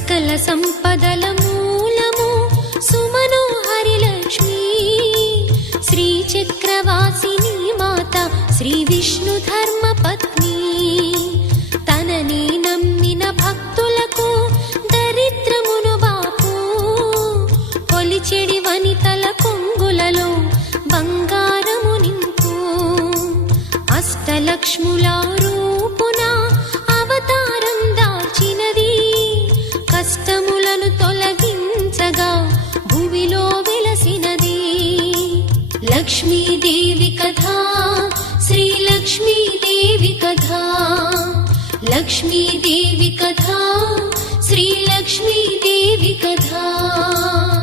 సకల సంపదల మూలము సుమనోహరి లక్ష్మీ శ్రీ చక్రవాసిని మాత శ్రీ విష్ణు ధర్మ పత్ని తనని నమ్మిన భక్తులకు దరిద్రమును బాపు కొలిచెడి వనితల కొంగులలో బంగారము నింపు అష్టలక్ష్ముల రూపున అవతారం దాల్చినది కష్టములను తొలగించగా భూమిలో వెలసినది లక్ష్మీదేవి కథ శ్రీ లక్ష్మీదేవి కథ లక్ష్మీదేవి కథ శ్రీ లక్ష్మీదేవి కథ